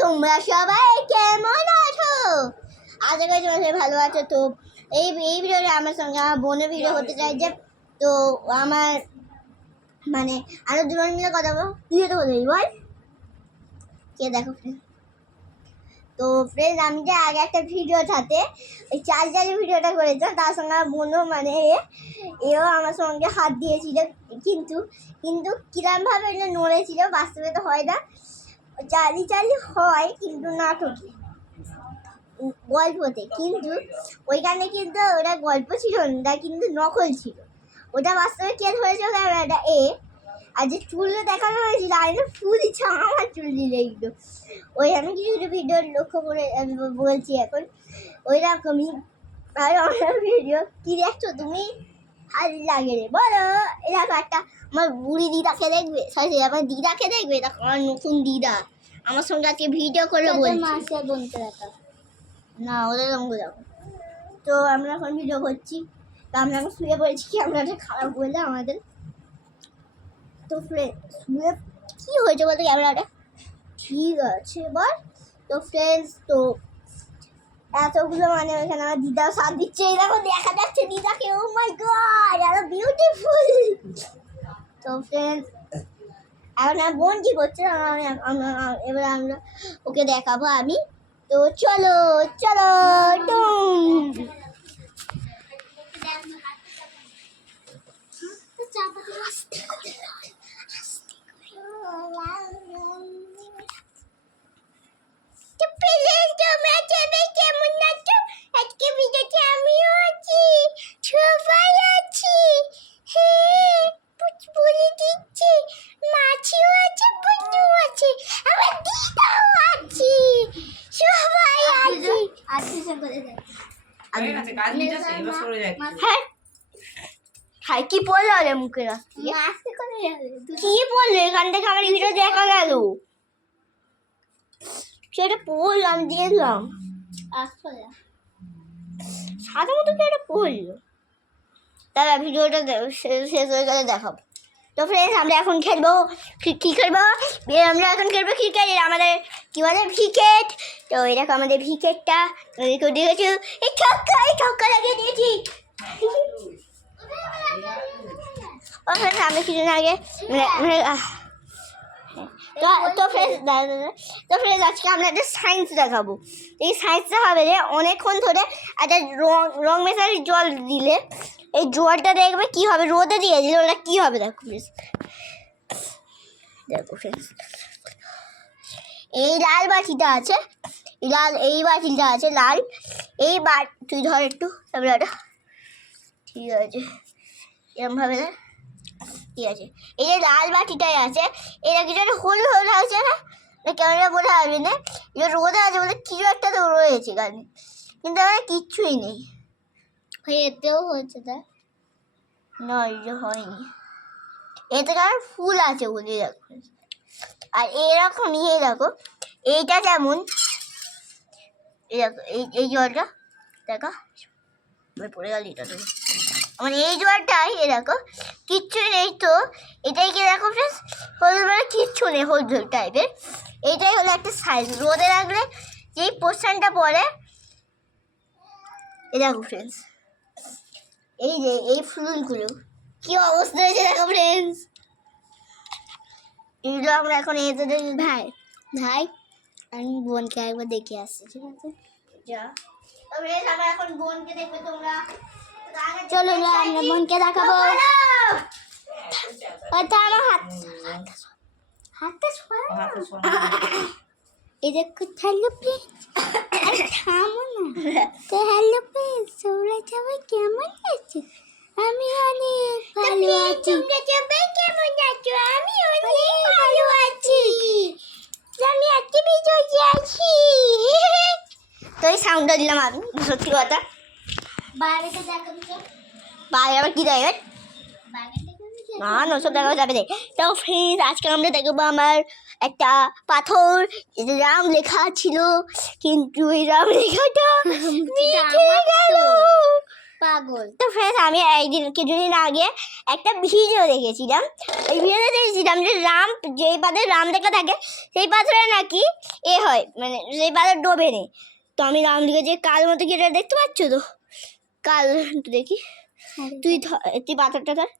তোমরা সবাই কেমন আছো? আশা করি তোমরা সবাই ভালো আছো। তো এই ভিডিওটা আমার সঙ্গে আমার বোনের ভিডিও হতে চাই যে, তো আমার মানে আরো দুজন মিলে কথা বলো, তুই তো বলবি বল কে দেখো। তো ফ্রেন্ড, আমি যে আগে একটা ভিডিও সাথে ওই চার্জারের ভিডিওটা করেছিলাম, তার সঙ্গে আমার বোনও মানে এও আমার সঙ্গে হাত দিয়েছিল, কিন্তু কিন্তু কিরমভাবে এটা নড়েছিল, বাস্তবে তো হয় না, চালি চালি হয় কিন্তু নাটকে গল্পতে, কিন্তু ওইখানে কিন্তু ওটা গল্প ছিল না, কিন্তু নকল ছিল। ওটা বাস্তবে কে হয়েছিল ক্যামেরাটা আর যে চুলটা দেখানো হয়েছিল আর একটা ফুল আমার চুল দিলে এগুলো ওই আমি কিছু কিছু ভিডিও লক্ষ্য করে আমি বলছি এখন ওইরকমই। আর আমার ভিডিও কি দেখছো তুমি? আর লাগে রে বলো। এরকম একটা আমার বুড়ি দিদাকে দেখবে, সরি আমার দিদাকে দেখবে, দেখো আমার নতুন দিদা আমার সঙ্গে আজকে ভিডিও করে বলছে বলতে দেখা না ওদের সঙ্গে দেখো। তো আমরা এখন ভিডিও করছি, তো আমরা এখন শুয়ে পড়েছি, ক্যামেরাটা খারাপ বললে আমাদের। তো শুয়ে কী হয়েছে বলতে ক্যামেরাটা ঠিক আছে বল। তো ফ্রেন্ডস, তো এতগুলো মানে ওখানে আমার দিদাও সাথ দিচ্ছে, এই দেখো দেখা যাচ্ছে দিদাকে, ও মাই গড এত বিউটিফুল। তো ফ্রেন্ডস, এখন আমার বোন কি করছে এবার আমরা ওকে দেখাবো আমি। তো চলো চলো টুম। হ্যাঁ কি বললো রে মুখে কি বললো? এখান থেকে আমার ভিডিও দেখা গেল, সেটা পড়লাম দেখলাম সাদা মতো কি একটা পড়লো। তারা ভিডিওটা শেষ হয়ে গেলে দেখাবো। তো ফ্রেন্ডস, আমরা এখন খেলবো কি খেলবো? আমরা এখন খেলবো ক্রিকেট, আমাদের কি বলে ক্রিকেট। তো এই দেখো আমাদের ক্রিকেটটা দেখেছো, এই ছক্কা লাগিয়ে দিয়েছি। ও ফ্রেন্ডস, আমি কিছুদিন আগে তো ফ্রেন্ডস আজকে আমরা একটা সায়েন্স দেখাবো। এই সায়েন্সটা হবে যে অনেকক্ষণ ধরে একটা রং মেশালে জল দিলে এই জলটা দেখবে কি হবে, রোদে দিয়ে দিলে ওটা কি হবে দেখো প্লিজ। দেখো ফ্রেন্ডস, এই লাল বাটিটা আছে, এই বাটিটা আছে লাল, এই তুই ধর একটু ক্যামেরাটা, ঠিক আছে এরমভাবে ঠিক আছে। এই যে লাল বাটিটাই আছে, এটা কিছু একটা হলুদ আছে না, ক্যামেরা বোঝা যাবে না, এটা রোদে আছে বলে কিছু একটা তো রয়েছে গানে, কিন্তু আমার কিচ্ছুই নেই। এতেও হয়েছে তাই না, এটা হয়নি, এতে কারণ ফুল আছে বলে দেখো। আর এরকমই এই দেখো, এইটা যেমন এই দেখো, এই জলটা দেখো পড়ে গেল, এটা দেখো মানে এই জলটাই এ দেখো কিচ্ছু নেই। তো এটাই কি দেখো ফ্রেন্ডস, হলুদ মানে কিচ্ছু নেই, হলুদ টাইপের। এইটাই হলো একটা সাইজ, রোদে রাখলে যেই পোর্শনটা পড়ে এ দেখো ফ্রেন্ডস, এই যে এই ফুলগুলো কি অবস্থা হয়েছে দেখো ফ্রেন্ডস। এগুলো আমরা এখন এতে দেখি। ভাই আমি বোনকে একবার দেখে আসছি, ঠিক আছে যা। আমরা এখন বোনকে দেখবে তোমরা, চলো আমরা বোনকে দেখাবো। আমার হাতটা এই দেখো, হ্যালো প্লিজ থামো না। তো হ্যালো প্লিজ, তোমরা সবাই কেমন আছো? আমি অনেক ভালো আছি। তোমরা সবাই কেমন আছো? আমি অনেক ভালো আছি। আমি আজকে ভিডিওতে আছি। তো এই সাউন্ডটা দিলাম আমি, সত্যি কথা। বাইরেটা দেখাবি তো, বাইরে আবার কি দেখাবে? না ওসব দেখা যাবে না। তো ফ্রেন্ডস, আজকে আমরা দেখবো আমার একটা পাথর, রাম লেখা ছিল, কিন্তু এই রাম লেখাটা মিটে গেল। পাগল। তো ফ্রেন্ডস, আমি কিছুদিন আগে একটা ভিডিও দেখেছিলাম, ওই ভিডিওতে দেখেছিলাম যে যেই পাথরে রাম লেখা থাকে সেই পাথরে নাকি এ হয়, মানে সেই বাঁদর ডোবে নেই। তো আমি রামদিকে যে কাল মতো কি এটা দেখতে পাচ্ছ তো, কাল দেখি তুই তুই পাথরটা ধর,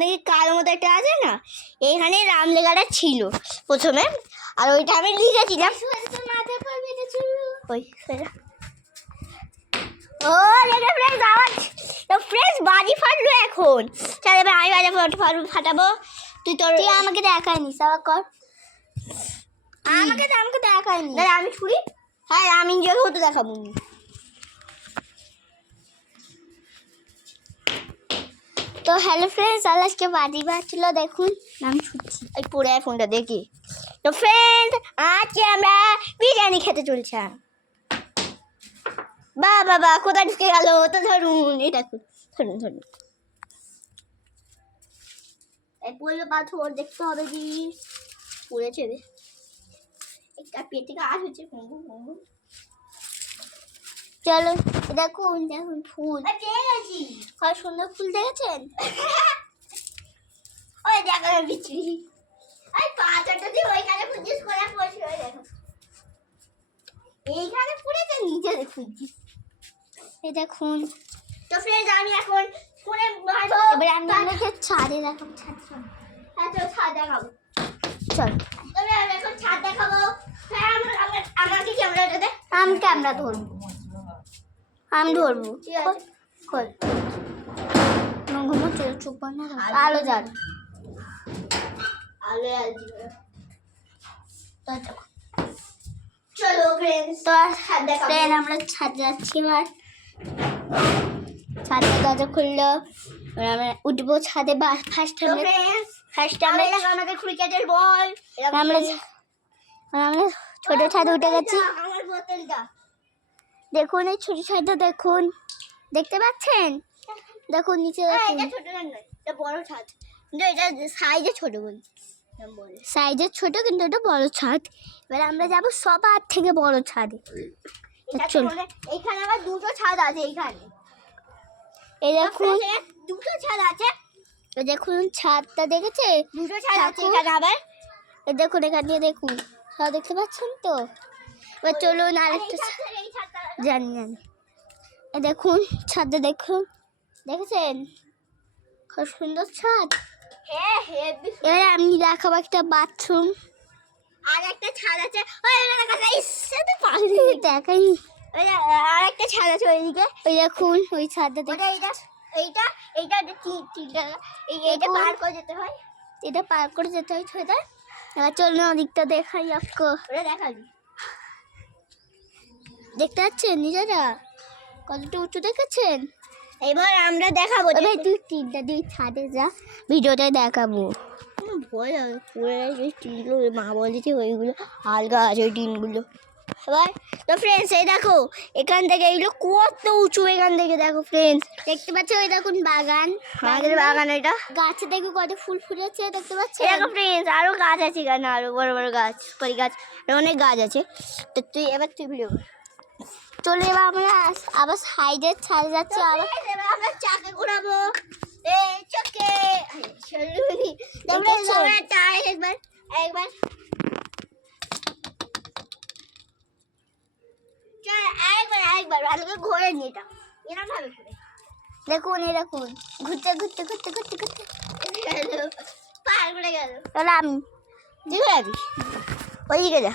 নাকি কাল মতো একটা আছে না, এইখানে রাম লেখাটা ছিল প্রথমে, আর ওইটা আমি লিখেছিলাম। ওই ও দেখে ফ্রেন্ডস, আমার তো ফ্রেন্ডস বাজি ফাটলো এখন। চল এবার আমি বাজি ফাটাবো, তুই আমাকে দেখায়নি, আবার কর। আমাকে দেখায়নি, দাদা আমি ছুরি, হ্যাঁ আমি নিজেকে হতে দেখাবো। তো হ্যালো ফ্রেন্ডস, আজকে বাজি ফাটছিল দেখুন, আমি ছুটছি এই পরে ফোনটা দেখি। তো ফ্রেন্ডস আজকে আমরা বিরিয়ানি খেতে চলছি। বাবা কোথায় ঢুকে গেল, তো ধরুন এটা ধরুন এই পড়লো পাথর, দেখতে হবে কি পড়েছে রে, একটা পেটে কাজ হচ্ছে। চলো দেখুন ফুল, কত সুন্দর ফুল দেখেছেন? ওই দেখো বিচি, এই পাথরটা দিয়ে ওইখানে ফুজিস করে পড়ছে, ওই দেখো এইখানে পড়েছে, নিচে দেখুন এই দেখুন। তো ফ্রেন্ডস আমি এখন ফোনে মারবো, এবার আমি আপনাকে ছাদে দেখাবো, ছাদ দেখাবো, চল তবে আমি এখন ছাদ দেখাবো। হ্যাঁ আমাকে ক্যামেরাটা দে, আমি ক্যামেরা ধরবো, আমি ধরবো, খোল ঘুমো, চল চুপ না, আলো জ্বাল, আলো চলো ফ্রেন্ডস, তো ছাদ দেখাবো। আমরা ছাদ যাচ্ছি, এবার ছাদে দরজা খুললো, আমরা উঠবো ছাদে। ফার্স্ট আমরা আমাদের ক্রিকেটের বল, আমরা ছোট ছাদে উঠে গেছি। আমার বোতলটা দেখুন, এই ছোট ছাদটা দেখুন, দেখতে পাচ্ছেন? দেখুন নিচে, এটা ছোট নয়, এটা বড় ছাদ, কিন্তু এটা সাইজে ছোট, বলি সাইজে ছোট কিন্তু এটা বড় ছাদ। এবার আমরা যাবো সবার থেকে বড় ছাদে। এইখানে আবার দুটো ছাদ আছে, এইখানে এই দেখুন দুটো ছাদ আছে, দেখুন ছাদটা দেখেছে, দুটো ছাদ আছে এখানে আবার, দেখুন এখানে দেখুন, সব দেখতে পাচ্ছেন তো? এবার চলুন আরেকটা, জানি দেখুন ছাদটা দেখুন, দেখেছেন খুব সুন্দর ছাদ। হ্যাঁ এবার আমি দেখাবো একটা বাথরুম, আর একটা ছাদ আছে দেখাইনি, আর একটা ছাদ আছে ওইদিকে, ওই দেখুন ওই ছাদটা দেখে, এইটা এইটা পার করে যেতে হয়, এটা পার করে যেতে হয় ছোটা। এবার চলুন ওদিকটা দেখাই, আপকো দেখাবি, দেখতে পাচ্ছেন নিজেরা কতটা উঁচু দেখেছেন? এবার আমরা দেখাবো, দুই ছাদে যা ভিডিওটা দেখাবো। ভয় লাগে পুরো যে টিনগুলো, মা বলেছে ওইগুলো আলগা আছে ওই টিনগুলো। এবার তো ফ্রেন্ডস এই দেখো এখান থেকে এইগুলো কত উঁচু, এখান থেকে দেখো ফ্রেন্ডস, দেখতে পাচ্ছ? ওই দেখুন বাগান, আমাদের বাগান, এটা গাছে দেখো কত ফুল ফুটেছে, দেখতে পাচ্ছ? দেখো ফ্রেন্ডস আরো গাছ আছে এখানে, আরো বড় বড় গাছ, সুপারি গাছ, অনেক গাছ আছে। তো তুই ভিডিও চলে, এবার আমরা আবার সাইডের ছাদে যাচ্ছি, আবার আমরা চাকে ঘোরাবো, এই চাকে একবার ভালো ঘোরে নি, এটা এরকম ভাবে ঘুরে, দেখুন এরকম ঘুরতে ঘুরতে ঘুরতে ঘুরতে ঘুরতে পার করে গেল। তাহলে আমি দিকে যাবি, ওইদিকে যা।